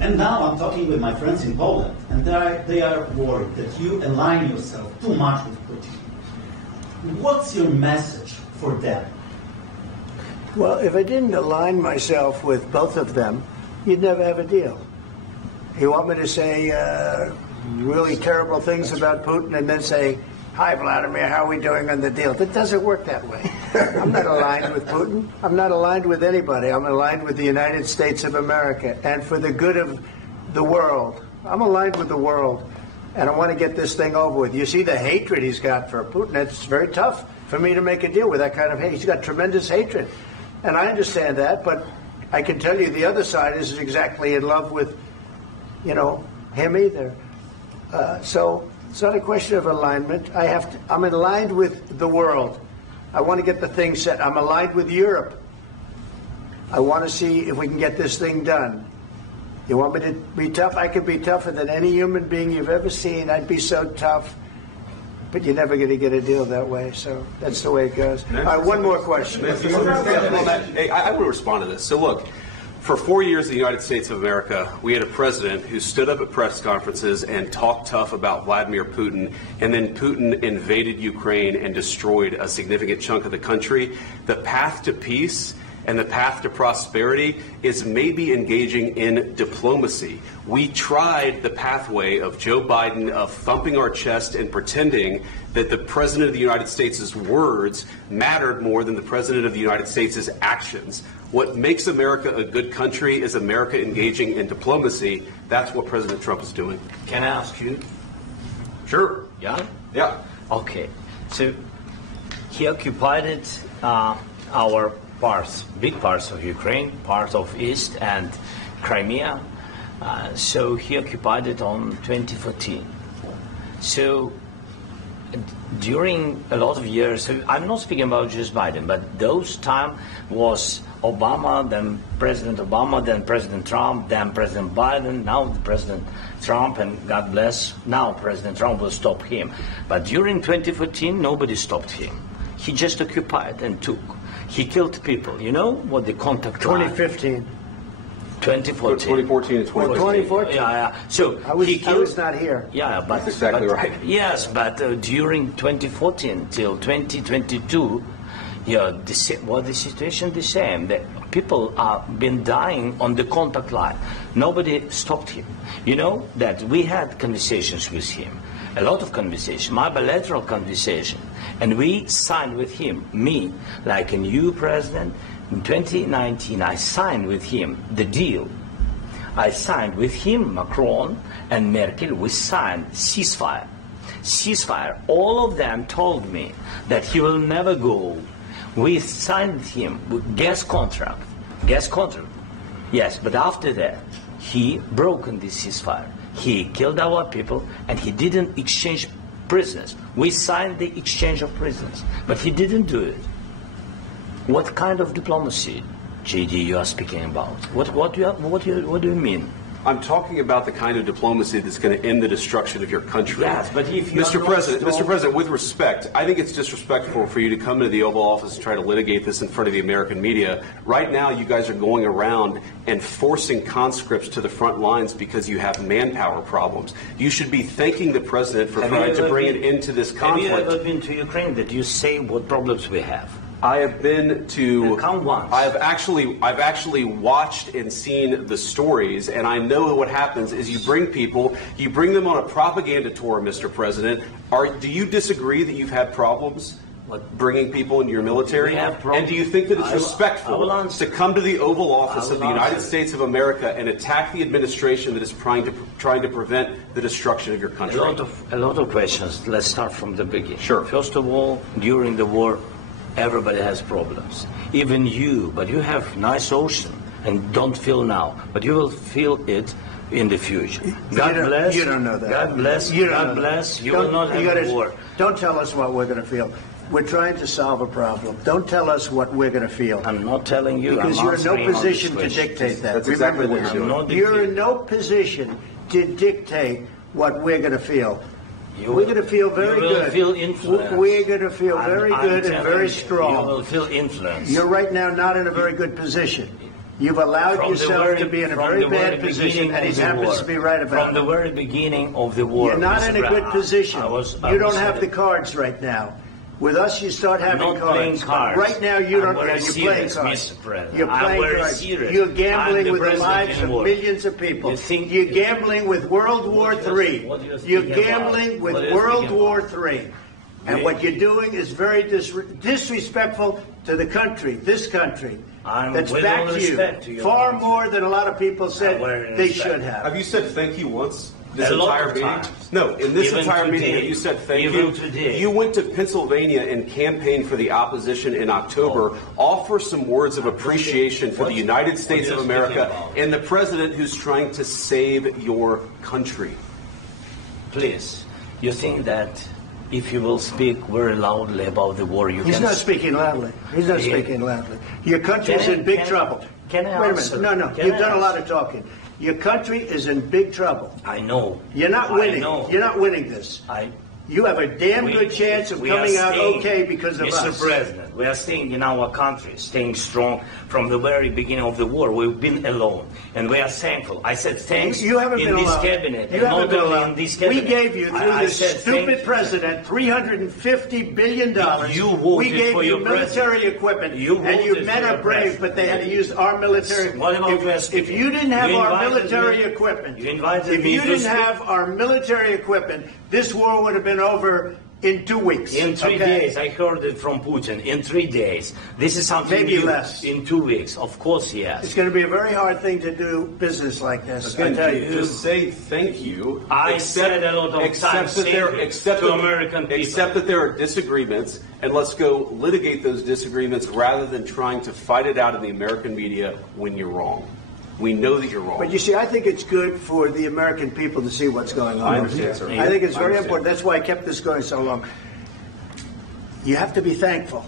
And now I'm talking with my friends in Poland, and they are worried that you align yourself too much with Putin. What's your message for them? Well, if I didn't align myself with both of them, you'd never have a deal. You want me to say really terrible things about Putin and then say, "Hi, Vladimir, how are we doing on the deal?" That doesn't work that way. I'm not aligned with Putin. I'm not aligned with anybody. I'm aligned with the United States of America and for the good of the world. I'm aligned with the world, and I want to get this thing over with. You see the hatred he's got for Putin. It's very tough for me to make a deal with that kind of hate. He's got tremendous hatred, and I understand that, but I can tell you the other side isn't exactly in love with, him either. So it's not a question of alignment. I'm aligned with the world. I want to get the thing set. I'm aligned with Europe. I want to see if we can get this thing done. You want me to be tough? I could be tougher than any human being you've ever seen. I'd be so tough. But you're never going to get a deal that way. So that's the way it goes. All right, one more question. I will respond to this. So look, for 4 years in the United States of America, we had a president who stood up at press conferences and talked tough about Vladimir Putin, and then Putin invaded Ukraine and destroyed a significant chunk of the country. The path to peace and the path to prosperity is maybe engaging in diplomacy. We tried the pathway of Joe Biden of thumping our chest and pretending that the President of the United States' words mattered more than the President of the United States' actions. What makes America a good country is America engaging in diplomacy. That's what President Trump is doing. Can I ask you? Sure. Yeah? Yeah. Okay. So he occupied our parts, big parts of Ukraine, part of East and Crimea. So he occupied it on 2014. So during a lot of years, so I'm not speaking about just Biden, but those time was Obama, then President Obama, then President Trump, then President Biden, now President Trump, and God bless, now President Trump will stop him. But during 2014, nobody stopped him. He just occupied and took. He killed people. You know what the contact 2015. 2014 and 2014. 2014. Yeah. So I was not here. Yeah, but that's exactly right. Yes, but during 2014 till 2022, the situation the same. The people have been dying on the contact line. Nobody stopped him. You know that we had conversations with him, a lot of conversation, my bilateral conversation, and we signed with him, me, like a new president. In 2019, I signed with him the deal. I signed with him, Macron and Merkel, we signed ceasefire. Ceasefire. All of them told me that he will never go. We signed with him with gas contract. Gas contract. Yes, but after that, he broken this ceasefire. He killed our people and he didn't exchange prisoners. We signed the exchange of prisoners, but he didn't do it. What kind of diplomacy, JD, you are speaking about? What do you mean? I'm talking about the kind of diplomacy that's going to end the destruction of your country. Yes, but if you Mr. President, with respect, I think it's disrespectful for you to come into the Oval Office and try to litigate this in front of the American media. Right now, you guys are going around and forcing conscripts to the front lines because you have manpower problems. You should be thanking the President for trying to bring it into this conflict. Have you ever been to Ukraine? That you say what problems we have? I have been to. Come once. I've actually watched and seen the stories, and I know what happens is you bring them on a propaganda tour, Mr. President. Do you disagree that you've had problems bringing people into your military? And do you think that it's respectful to come to the Oval Office of the United States of America and attack the administration that is trying to prevent the destruction of your country? A lot of questions. Let's start from the beginning. Sure. First of all, during the war, everybody has problems, even you, but you have nice ocean and don't feel now, but you will feel it in the future. God bless. You don't know that. God bless. God bless. You will not have a war. Don't tell us what we're going to feel. We're trying to solve a problem. Don't tell us what we're going to feel. I'm not telling you. Because you're in no position to dictate that. That's exactly what you're doing. You're in no position to dictate what we're going to feel. We're going to feel very good. You will feel influence. We're going to feel very good and very strong. You will feel influence. You're right now not in a very good position. You've allowed yourself to be in a very bad position, and he happens to be right about it. From the very beginning of the war. You're not in a good position. You don't have the cards right now. With us, you start having not cards. Playing cards. Right now, you don't. You're playing cards. Mr. President. You're playing cards. Serious. You're gambling with the lives of millions of people. You're gambling with World War III. You're gambling with World War III. And what you're doing is very disrespectful to the country, this country. That's backed you far more than a lot of people said they should have. Have you said thank you once? This entire meeting? No, in this entire meeting, have you said thank you? You went to Pennsylvania and campaigned for the opposition in October. Offer some words of appreciation for the United States of America and the president who's trying to save your country. Please, you think that if you will speak very loudly about the war, you He's not speaking loudly. He's not speaking loudly. Your country is in big trouble. Can I Wait a minute. No. You've done a lot of talking. Your country is in big trouble. I know. You're not winning. You're not winning this. You have a damn good chance of coming out okay because of us. Mr. President, we are staying in our country, staying strong from the very beginning of the war. We've been alone, and we are thankful. I said thanks you haven't in been this alone. cabinet. You haven't been alone. In this cabinet. We gave you, through this stupid president, $350 billion. We gave you military equipment, and your men are brave, but they had to use our military. If you didn't have our military equipment, this war would have been over in 2 weeks. In 3 days. I heard it from Putin. In 3 days. This is something maybe new. Less. In 2 weeks. Of course, yes. It's going to be a very hard thing to do business like this. I tell you. Just say thank you. I said a lot of times to American people. Except that there are disagreements, and let's go litigate those disagreements rather than trying to fight it out in the American media when you're wrong. We know that you're wrong. But you see, I think it's good for the American people to see what's going on. I understand, sir. I think it's very important. That's why I kept this going so long. You have to be thankful.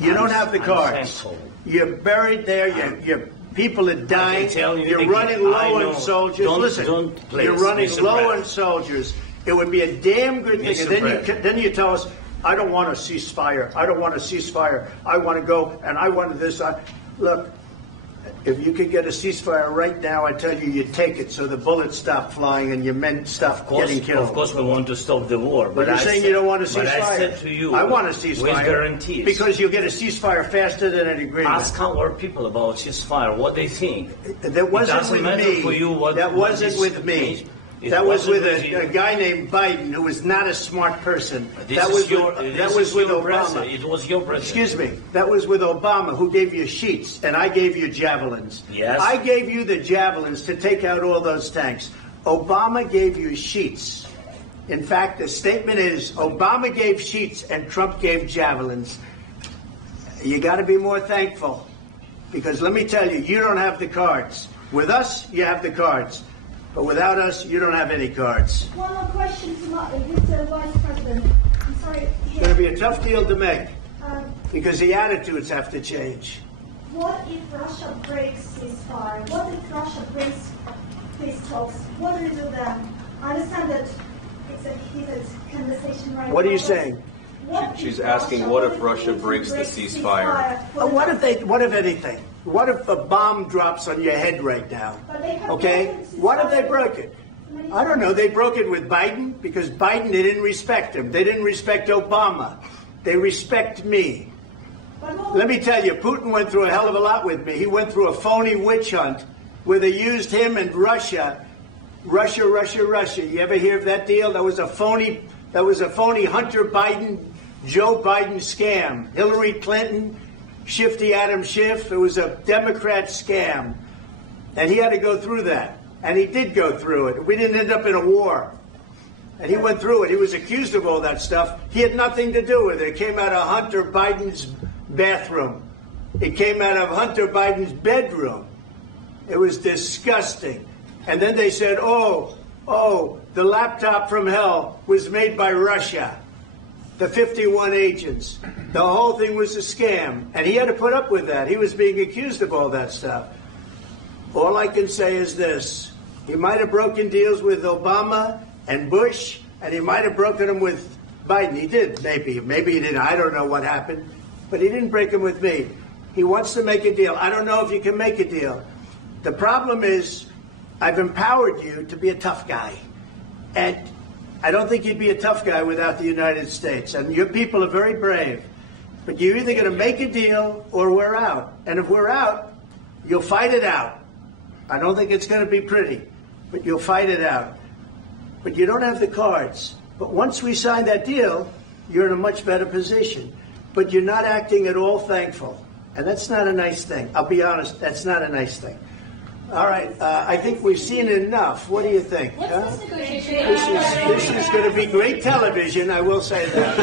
You don't have the cards. You're buried there. Your people are dying. You're running low on soldiers. Listen, you're running low on soldiers. It would be a damn good thing. And then you tell us, I don't want a ceasefire. I don't want a ceasefire. I want to go, and I want this. Look. If you could get a ceasefire right now, I tell you, you'd take it so the bullets stop flying and your men stop getting killed. Of course, we want to stop the war. But you're saying you don't want a ceasefire. But I said to you, I want a ceasefire. With guarantees. Because you'll get a ceasefire faster than an agreement. Ask our people about ceasefire, what they think. That wasn't with me. That wasn't with me. That was with a guy named Biden, who was not a smart person. That was with Obama. It was your president. Excuse me. That was with Obama, who gave you sheets, and I gave you javelins. Yes. I gave you the javelins to take out all those tanks. Obama gave you sheets. In fact, the statement is Obama gave sheets and Trump gave javelins. You got to be more thankful, because let me tell you, you don't have the cards. With us, you have the cards. But without us, you don't have any cards. One more question to Mr. Vice President. I'm sorry. It's going to be a tough deal to make because the attitudes have to change. What if Russia breaks ceasefire? What if Russia breaks peace talks? What do we do then? I understand that it's a heated conversation right now. What are you saying? She's asking, what if Russia breaks the ceasefire? What if anything? What if a bomb drops on your head right now? Okay? What if they broke it? I don't know. They broke it with Biden because Biden, they didn't respect him. They didn't respect Obama. They respect me. Let me tell you, Putin went through a hell of a lot with me. He went through a phony witch hunt where they used him and Russia. Russia. You ever hear of that deal? That was a phony Hunter Biden, Joe Biden scam. Hillary Clinton, Shifty Adam Schiff. It was a Democrat scam. And he had to go through that. And he did go through it. We didn't end up in a war. And he went through it. He was accused of all that stuff. He had nothing to do with it. It came out of Hunter Biden's bathroom. It came out of Hunter Biden's bedroom. It was disgusting. And then they said, oh, the laptop from hell was made by Russia. The 51 agents. The whole thing was a scam. And he had to put up with that. He was being accused of all that stuff. All I can say is this. He might have broken deals with Obama and Bush, and he might have broken them with Biden. He did, maybe. Maybe he didn't. I don't know what happened. But he didn't break them with me. He wants to make a deal. I don't know if you can make a deal. The problem is I've empowered you to be a tough guy. And I don't think you'd be a tough guy without the United States. And your people are very brave. But you're either going to make a deal or we're out. And if we're out, you'll fight it out. I don't think it's going to be pretty, but you'll fight it out. But you don't have the cards. But once we sign that deal, you're in a much better position. But you're not acting at all thankful. And that's not a nice thing. I'll be honest, that's not a nice thing. All right, I think we've seen enough. What do you think? What's this negotiation? This is going to be great television, I will say that.